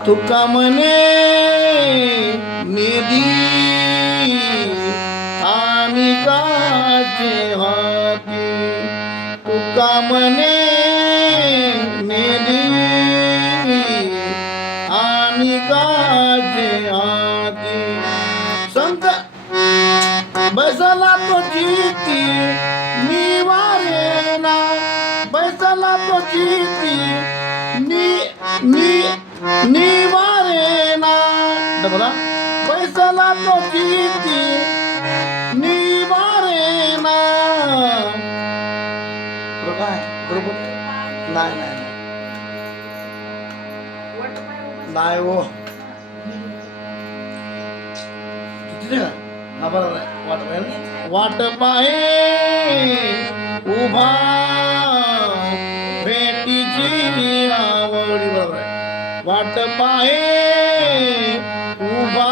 तुका म्हणे निधी आणि काचे हाती तुका म्हणे निधी आणि काचे हाती संत बैसला तो जीती निवारेना बैसला तो जीती निवारेना डबला बैसला तो जीती निवारेना काय बरोबर नाही नाही नाही हो किती का हा बरोबर आहे वाट पाहे वाट पाहे उभा भेटीची आवडी बरोबर आहे वाट पाहे उभा